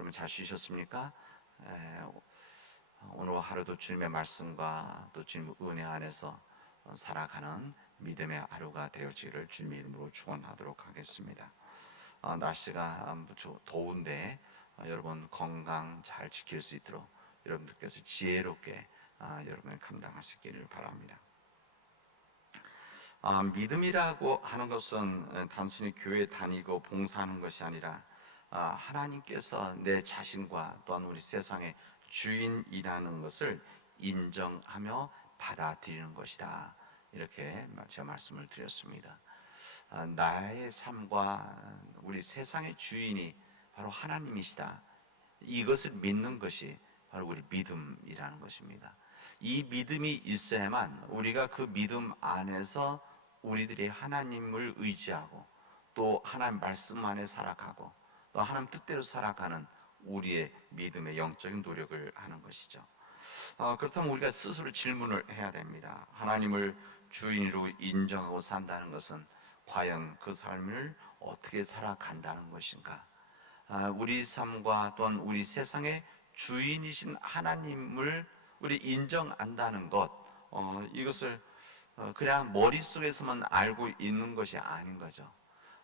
여러분 잘 쉬셨습니까? 에, 오늘 하루도 주님의 말씀과 또 주님의 은혜 안에서 살아가는 믿음의 하루가 되어지기를 주님의 이름으로 축원하도록 하겠습니다. 날씨가 더운데 여러분 건강 잘 지킬 수 있도록 여러분들께서 지혜롭게 여러분을 감당하시기를 바랍니다. 믿음이라고 하는 것은 단순히 교회 다니고 봉사하는 것이 아니라 하나님께서 내 자신과 또한 우리 세상의 주인이라는 것을 인정하며 받아들이는 것이다. 이렇게 제가 말씀을 드렸습니다. 나의 삶과 우리 세상의 주인이 바로 하나님이시다. 이것을 믿는 것이 바로 우리 믿음이라는 것입니다. 이 믿음이 있어야만 우리가 그 믿음 안에서 우리들이 하나님을 의지하고 또 하나님 말씀 안에 살아가고 또 하나님 뜻대로 살아가는 우리의 믿음의 영적인 노력을 하는 것이죠. 그렇다면 우리가 스스로 질문을 해야 됩니다. 하나님을 주인으로 인정하고 산다는 것은 과연 그 삶을 어떻게 살아간다는 것인가? 우리 삶과 또한 우리 세상의 주인이신 하나님을 우리 인정한다는 것, 이것을 그냥 머릿속에서만 알고 있는 것이 아닌 거죠.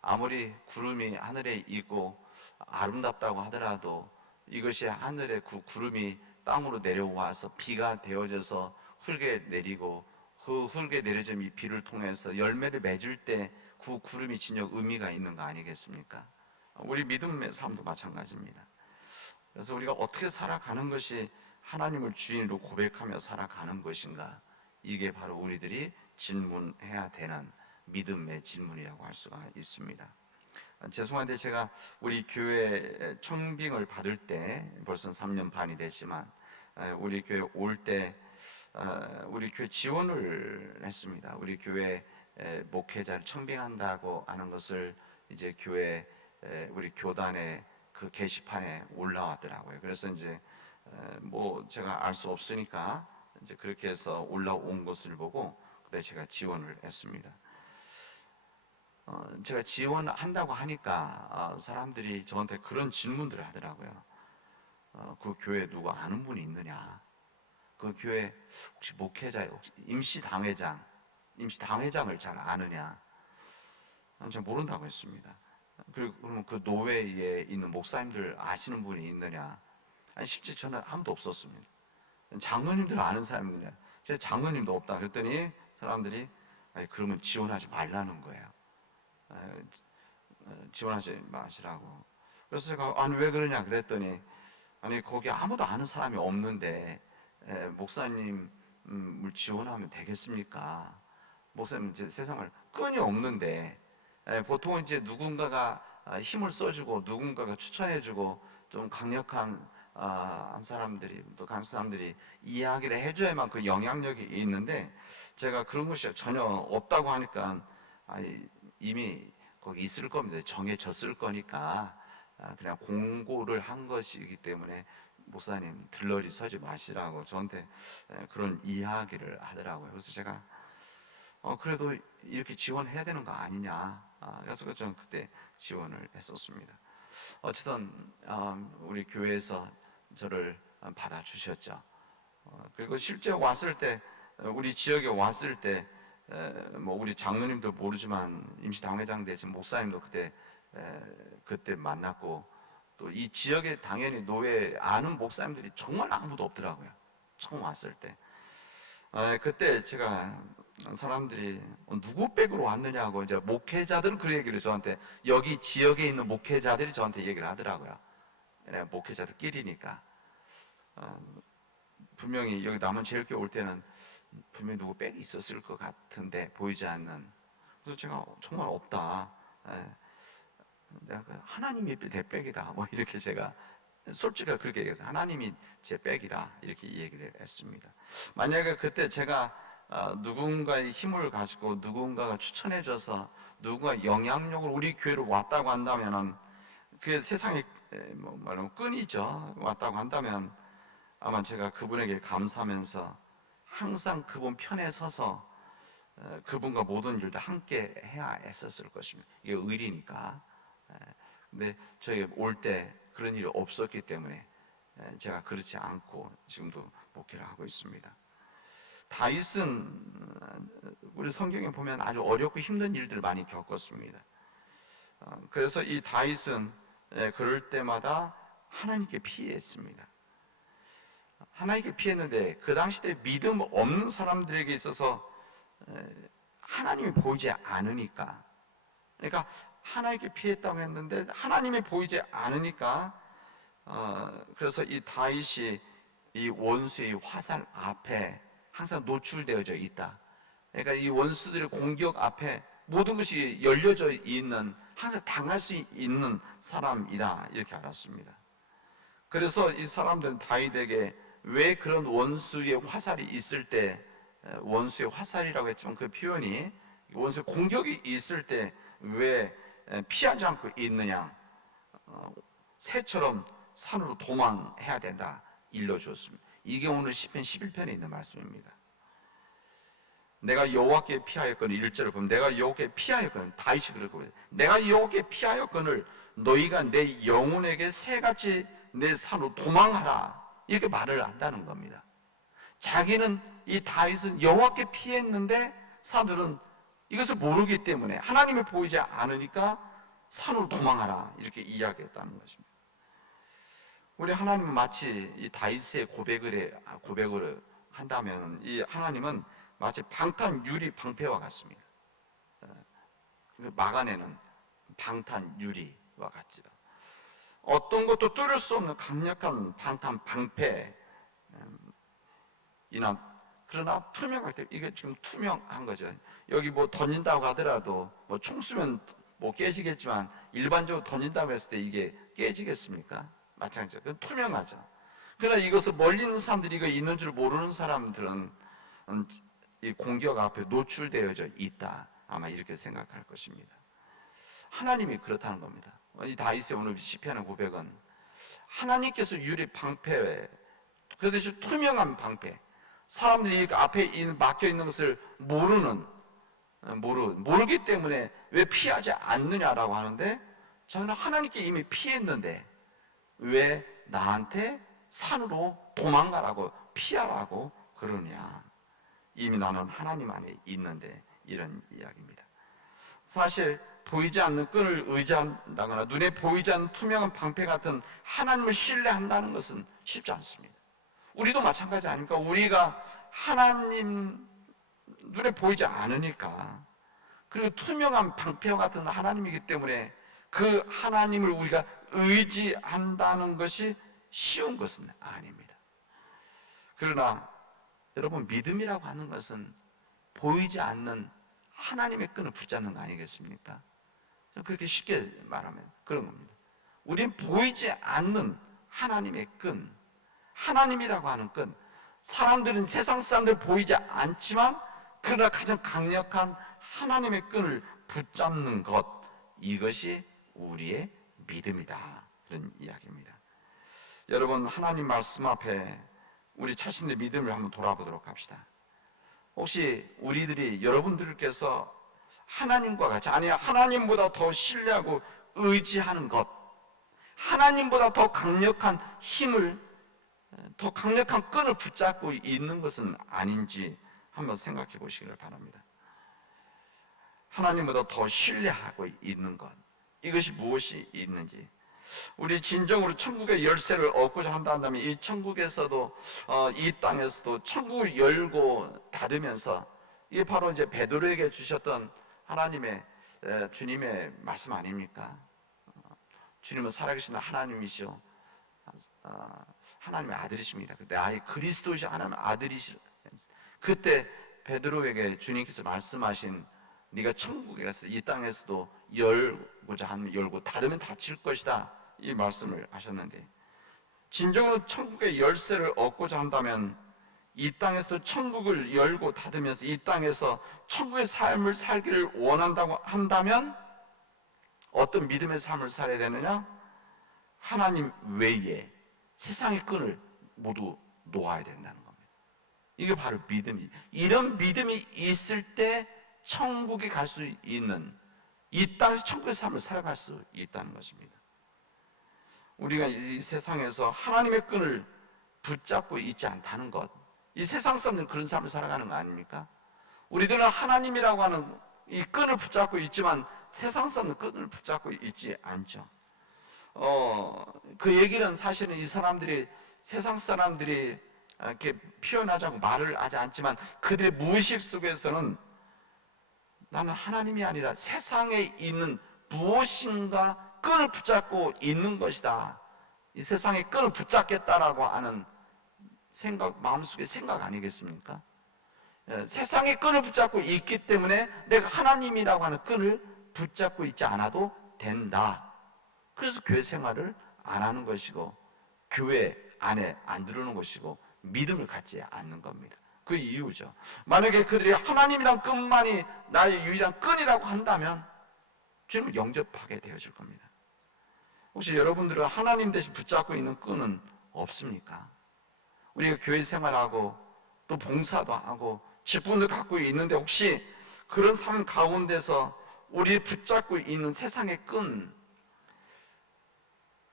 아무리 구름이 하늘에 있고 아름답다고 하더라도 이것이 하늘의 그 구름이 땅으로 내려와서 비가 되어져서 흙에 내리고 그 흙에 내려진 이 비를 통해서 열매를 맺을 때 그 구름이 진정 의미가 있는 거 아니겠습니까? 우리 믿음의 삶도 마찬가지입니다. 그래서 우리가 어떻게 살아가는 것이 하나님을 주인으로 고백하며 살아가는 것인가? 이게 바로 우리들이 질문해야 되는 믿음의 질문이라고 할 수가 있습니다. 죄송한데 제가 우리 교회 청빙을 받을 때 벌써 3년 반이 됐지만 우리 교회 올 때 우리 교회 지원을 했습니다. 우리 교회 목회자를 청빙한다고 하는 것을 이제 교회 우리 교단의 그 게시판에 올라왔더라고요. 그래서 이제 뭐 제가 알 수 없으니까 이제 그렇게 해서 올라온 것을 보고 그때 제가 지원을 했습니다. 제가 지원한다고 하니까 사람들이 저한테 그런 질문들을 하더라고요. 그 교회 누구 아는 분이 있느냐? 그 교회 혹시 목회자, 혹시 임시당회장을 잘 아느냐? 잘 모른다고 했습니다. 그리고 그러면 그 노회에 있는 목사님들 아시는 분이 있느냐? 아니, 실제 저는 아무도 없었습니다. 장로님들 아는 사람이냐? 제가 장로님도 없다. 그랬더니 사람들이 아니, 그러면 지원하지 말라는 거예요. 지원하지 마시라고. 그래서 제가 아니 왜 그러냐 그랬더니 아니 거기 아무도 아는 사람이 없는데 목사님을 지원하면 되겠습니까? 목사님 이제 세상을 끈이 없는데 보통 이제 누군가가 힘을 써주고 누군가가 추천해주고 좀 강력한 한 사람들이 또 간 사람들이 이야기를 해줘야만 그 영향력이 있는데 제가 그런 것이 전혀 없다고 하니까 아니 이미 거기 있을 겁니다. 정해졌을 거니까 그냥 공고를 한 것이기 때문에 목사님 들러리 서지 마시라고 저한테 그런 이야기를 하더라고요. 그래서 제가 그래도 이렇게 지원해야 되는 거 아니냐. 그래서 저는 그때 지원을 했었습니다. 어쨌든 우리 교회에서 저를 받아주셨죠. 그리고 실제 왔을 때 우리 지역에 왔을 때 뭐 우리 장로님도 모르지만 임시당회장 되신 목사님도 그때 만났고 또 이 지역에 당연히 노회 아는 목사님들이 정말 아무도 없더라고요. 처음 왔을 때 그때 제가 사람들이 누구 백으로 왔느냐고 이제 목회자들은 그 얘기를 저한테 여기 지역에 있는 목회자들이 저한테 얘기를 하더라고요. 목회자들끼리니까 분명히 여기 남원제일교회 올 때는 분명히 누구 백이 있었을 것 같은데 보이지 않는. 그래서 제가 정말 없다. 내가 하나님이 내 백이다. 뭐 이렇게 제가 솔직하게 그렇게 얘기해서 하나님이 제 백이다 이렇게 얘기를 했습니다. 만약에 그때 제가 누군가의 힘을 가지고 누군가가 추천해줘서 누군가 영향력을 우리 교회로 왔다고 한다면은 그 세상에 뭐 말하면 끈이죠. 왔다고 한다면 아마 제가 그분에게 감사하면서 항상 그분 편에 서서 그분과 모든 일도 함께 해야 했었을 것입니다. 이게 의리니까. 근데 저희 올 때 그런 일이 없었기 때문에 제가 그렇지 않고 지금도 목회를 하고 있습니다. 다윗은 우리 성경에 보면 아주 어렵고 힘든 일들을 많이 겪었습니다. 그래서 이 다윗은 그럴 때마다 하나님께 피했습니다. 하나님께 피했는데 그 당시 때 믿음 없는 사람들에게 있어서 하나님이 보이지 않으니까, 그러니까 하나님께 피했다고 했는데 하나님이 보이지 않으니까 그래서 이 다윗이 이 원수의 화살 앞에 항상 노출되어져 있다. 그러니까 이 원수들의 공격 앞에 모든 것이 열려져 있는, 항상 당할 수 있는 사람이다, 이렇게 알았습니다. 그래서 이 사람들은 다윗에게 왜 그런 원수의 화살이 있을 때, 원수의 화살이라고 했지만 그 표현이 원수의 공격이 있을 때 왜 피하지 않고 있느냐, 새처럼 산으로 도망해야 된다 일러주었습니다. 이게 오늘 시편 11편에 있는 말씀입니다. 내가 여호와께 피하였거늘, 1절을 보면 내가 여호와께 피하였거늘, 다윗이 그러고 내가 여호와께 피하였거늘 너희가 내 영혼에게 새같이 내 산으로 도망하라, 이렇게 말을 한다는 겁니다. 자기는, 이 다윗은 여호와께 피했는데 사람들은 이것을 모르기 때문에 하나님이 보이지 않으니까 산으로 도망하라, 이렇게 이야기했다는 것입니다. 우리 하나님은 마치 이 다윗의 고백을 한다면 이 하나님은 마치 방탄 유리 방패와 같습니다. 막아내는 방탄 유리와 같죠. 어떤 것도 뚫을 수 없는 강력한 방탄 방패, 그러나 투명하게, 이게 지금 투명한 거죠. 여기 뭐 던진다고 하더라도 뭐 총 쏘면 뭐 깨지겠지만 일반적으로 던진다고 했을 때 이게 깨지겠습니까? 마찬가지죠. 투명하죠. 그러나 이것을 멀리 있는 사람들이 이거 있는 줄 모르는 사람들은 이 공격 앞에 노출되어져 있다, 아마 이렇게 생각할 것입니다. 하나님이 그렇다는 겁니다. 이 다윗의 오늘 시편의 고백은 하나님께서 유리 방패, 그 대신 투명한 방패, 사람들이 앞에 막혀 있는 것을 모르기 때문에 왜 피하지 않느냐라고 하는데, 저는 하나님께 이미 피했는데 왜 나한테 산으로 도망가라고, 피하라고 그러냐. 이미 나는 하나님 안에 있는데, 이런 이야기입니다. 사실 보이지 않는 끈을 의지한다거나 눈에 보이지 않는 투명한 방패 같은 하나님을 신뢰한다는 것은 쉽지 않습니다. 우리도 마찬가지 아닙니까? 우리가 하나님 눈에 보이지 않으니까, 그리고 투명한 방패와 같은 하나님이기 때문에 그 하나님을 우리가 의지한다는 것이 쉬운 것은 아닙니다. 그러나 여러분, 믿음이라고 하는 것은 보이지 않는 하나님의 끈을 붙잡는 거 아니겠습니까? 그렇게 쉽게 말하면 그런 겁니다. 우린 보이지 않는 하나님의 끈, 하나님이라고 하는 끈, 사람들은, 세상 사람들 보이지 않지만 그러나 가장 강력한 하나님의 끈을 붙잡는 것, 이것이 우리의 믿음이다, 그런 이야기입니다. 여러분, 하나님 말씀 앞에 우리 자신의 믿음을 한번 돌아보도록 합시다. 혹시 우리들이, 여러분들께서 하나님과 같이, 아니 하나님보다 더 신뢰하고 의지하는 것, 하나님보다 더 강력한 힘을, 더 강력한 끈을 붙잡고 있는 것은 아닌지 한번 생각해 보시기를 바랍니다. 하나님보다 더 신뢰하고 있는 것, 이것이 무엇이 있는지, 우리 진정으로 천국의 열쇠를 얻고자 한다면 이 천국에서도 이 땅에서도 천국을 열고 닫으면서, 이게 바로 이제 베드로에게 주셨던 하나님의, 주님의 말씀 아닙니까? 주님은 살아계신 하나님이시오, 하나님의 아들이십니다. 그때 아예 그리스도이시 하나님의 아들이시, 그때 베드로에게 주님께서 말씀하신, 네가 천국에 가서 이 땅에서도 열고자 하면 열고 닫으면 닫힐 것이다, 이 말씀을 하셨는데, 진정으로 천국의 열쇠를 얻고자 한다면 이 땅에서 천국을 열고 닫으면서 이 땅에서 천국의 삶을 살기를 원한다고 한다면 어떤 믿음의 삶을 살아야 되느냐? 하나님 외에 세상의 끈을 모두 놓아야 된다는 겁니다. 이게 바로 믿음이, 이런 믿음이 있을 때 천국에 갈 수 있는, 이 땅에서 천국의 삶을 살아갈 수 있다는 것입니다. 우리가 이 세상에서 하나님의 끈을 붙잡고 있지 않다는 것, 이 세상 사람들은 그런 삶을 살아가는 거 아닙니까? 우리들은 하나님이라고 하는 이 끈을 붙잡고 있지만 세상 사람들은 끈을 붙잡고 있지 않죠. 그 얘기는 사실은 이 사람들이, 세상 사람들이 이렇게 표현하자고 말을 하지 않지만 그들의 무의식 속에서는 나는 하나님이 아니라 세상에 있는 무엇인가 끈을 붙잡고 있는 것이다. 이 세상에 끈을 붙잡겠다라고 하는 생각, 마음속의 생각 아니겠습니까? 세상에 끈을 붙잡고 있기 때문에 내가 하나님이라고 하는 끈을 붙잡고 있지 않아도 된다. 그래서 교회 생활을 안 하는 것이고 교회 안에 안 들어오는 것이고 믿음을 갖지 않는 겁니다. 그 이유죠. 만약에 그들이 하나님이란 끈만이 나의 유일한 끈이라고 한다면 주님을 영접하게 되어질 겁니다. 혹시 여러분들은 하나님 대신 붙잡고 있는 끈은 없습니까? 우리가 교회 생활하고 또 봉사도 하고 직분도 갖고 있는데 혹시 그런 삶 가운데서 우리 붙잡고 있는 세상의 끈,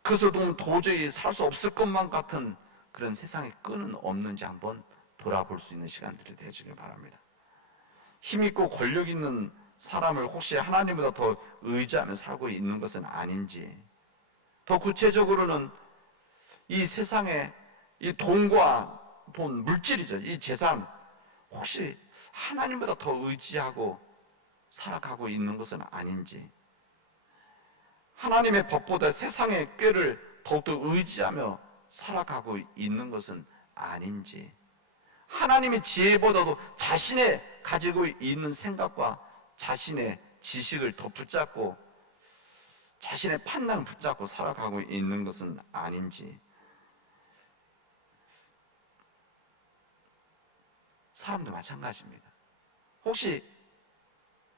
그것을 보면 도저히 살 수 없을 것만 같은 그런 세상의 끈은 없는지 한번 돌아볼 수 있는 시간들이 되시길 바랍니다. 힘있고 권력 있는 사람을 혹시 하나님보다 더 의지하며 살고 있는 것은 아닌지, 더 구체적으로는 이 세상에 이 돈과 돈, 물질이죠. 이 재산, 혹시 하나님보다 더 의지하고 살아가고 있는 것은 아닌지, 하나님의 법보다 세상의 꾀를 더욱더 의지하며 살아가고 있는 것은 아닌지, 하나님의 지혜보다도 자신의 가지고 있는 생각과 자신의 지식을 더 붙잡고 자신의 판단을 붙잡고 살아가고 있는 것은 아닌지, 사람도 마찬가지입니다. 혹시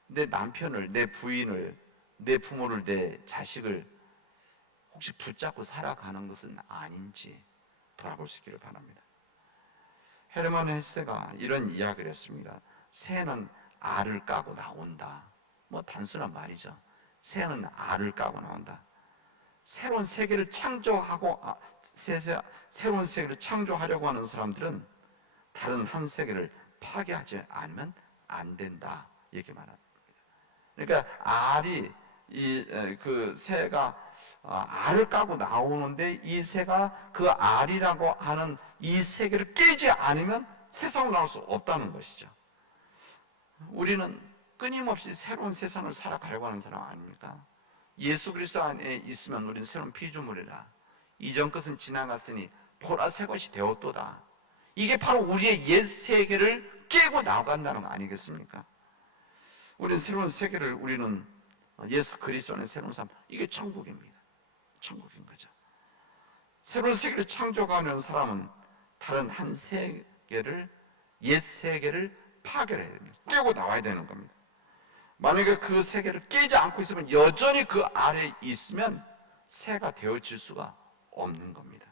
내 남편을, 내 부인을, 내 부모를, 내 자식을 혹시 붙잡고 살아가는 것은 아닌지 돌아볼 수 있기를 바랍니다. 헤르만 헤세가 이런 이야기를 했습니다. 새는 알을 까고 나온다. 뭐 단순한 말이죠. 새는 알을 까고 나온다. 새로운 세계를 창조하고 새로운 세계를 창조하려고 하는 사람들은 다른 한 세계를 파괴하지 않으면 안 된다. 이렇게 말합니다. 그러니까 알이 그 새가 알을 까고 나오는데 이 새가 그 알이라고 하는 이 세계를 깨지 않으면 세상으로 나올 수 없다는 것이죠. 우리는 끊임없이 새로운 세상을 살아가려고 하는 사람 아닙니까? 예수 그리스도 안에 있으면 우리는 새로운 피조물이라. 이전 것은 지나갔으니 보라 새 것이 되었도다. 이게 바로 우리의 옛 세계를 깨고 나간다는 거 아니겠습니까? 우리는 새로운 세계를, 우리는 예수 그리스도 안에 새로운 삶, 이게 천국입니다. 천국인 거죠. 새로운 세계를 창조하는 사람은 다른 한 세계를, 옛 세계를 파괴해야 됩니다. 깨고 나와야 되는 겁니다. 만약에 그 세계를 깨지 않고 있으면, 여전히 그 아래에 있으면 새가 되어질 수가 없는 겁니다.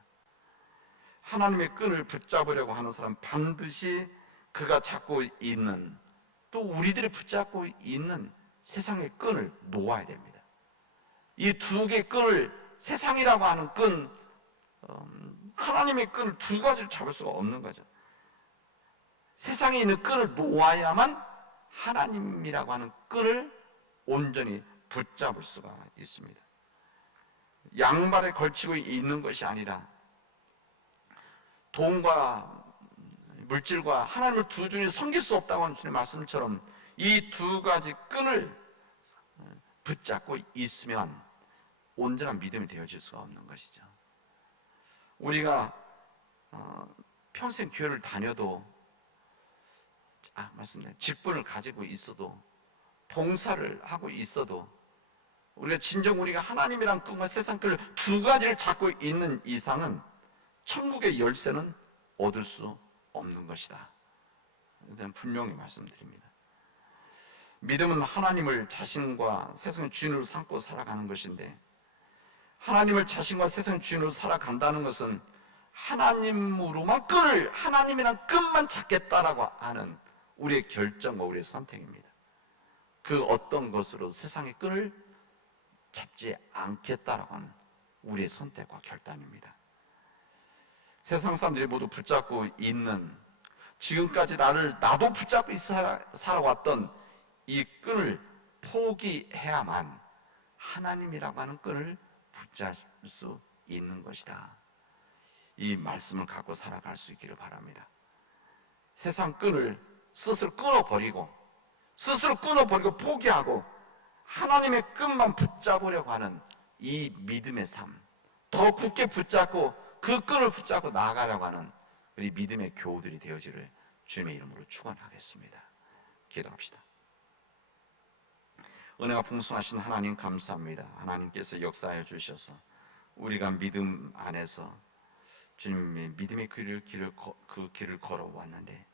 하나님의 끈을 붙잡으려고 하는 사람, 반드시 그가 잡고 있는, 또 우리들이 붙잡고 있는 세상의 끈을 놓아야 됩니다. 이 두 개의 끈을, 세상이라고 하는 끈, 하나님의 끈을 두 가지를 잡을 수가 없는 거죠. 세상에 있는 끈을 놓아야만 하나님이라고 하는 끈을 온전히 붙잡을 수가 있습니다. 양발에 걸치고 있는 것이 아니라 돈과 물질과 하나님을 두 중에 섬길 수 없다고 하는 주님의 말씀처럼 이 두 가지 끈을 붙잡고 있으면 온전한 믿음이 되어질 수가 없는 것이죠. 우리가 평생 교회를 다녀도, 맞습니다. 직분을 가지고 있어도, 봉사를 하고 있어도, 우리가 진정 우리가 하나님이란 끈과 세상 끈을 두 가지를 잡고 있는 이상은 천국의 열쇠는 얻을 수 없는 것이다. 일단 분명히 말씀드립니다. 믿음은 하나님을 자신과 세상의 주인으로 삼고 살아가는 것인데, 하나님을 자신과 세상의 주인으로 살아간다는 것은 하나님으로만 끈을, 하나님이란 끈만 잡겠다라고 하는 우리의 결정과 우리의 선택입니다. 그 어떤 것으로 세상의 끈을 잡지 않겠다라고 하는 우리의 선택과 결단입니다. 세상 사람들이 모두 붙잡고 있는, 지금까지 나도 붙잡고 살아왔던 이 끈을 포기해야만 하나님이라고 하는 끈을 붙잡을 수 있는 것이다. 이 말씀을 갖고 살아갈 수 있기를 바랍니다. 세상 끈을 스스로 끊어버리고 포기하고 하나님의 끈만 붙잡으려고 하는 이 믿음의 삶, 더 굳게 붙잡고 그 끈을 붙잡고 나아가려고 하는 우리 믿음의 교우들이 되어지를 주님의 이름으로 축원하겠습니다. 기도합시다. 은혜가 풍성하신 하나님 감사합니다. 하나님께서 역사하여 주셔서 우리가 믿음 안에서 주님의 믿음의 그 길을 걸어왔는데,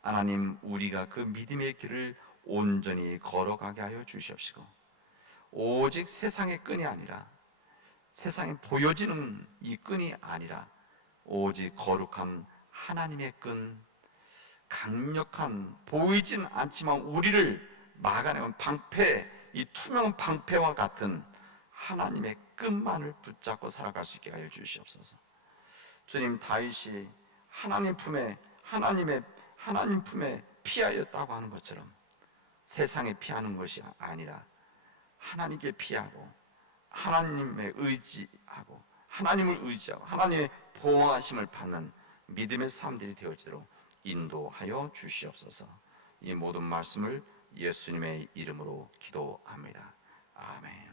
하나님, 우리가 그 믿음의 길을 온전히 걸어가게 하여 주시옵시고, 오직 세상의 끈이 아니라, 세상에 보여지는 이 끈이 아니라 오직 거룩한 하나님의 끈, 강력한, 보이진 않지만 우리를 막아내는 방패, 이 투명한 방패와 같은 하나님의 끈만을 붙잡고 살아갈 수 있게 하여 주시옵소서. 주님, 다윗이 하나님 품에 피하였다고 하는 것처럼 세상에 피하는 것이 아니라 하나님께 피하고 하나님을 의지하고 하나님의 보호하심을 받는 믿음의 삶들이 되어지도록 인도하여 주시옵소서. 이 모든 말씀을 예수님의 이름으로 기도합니다. 아멘.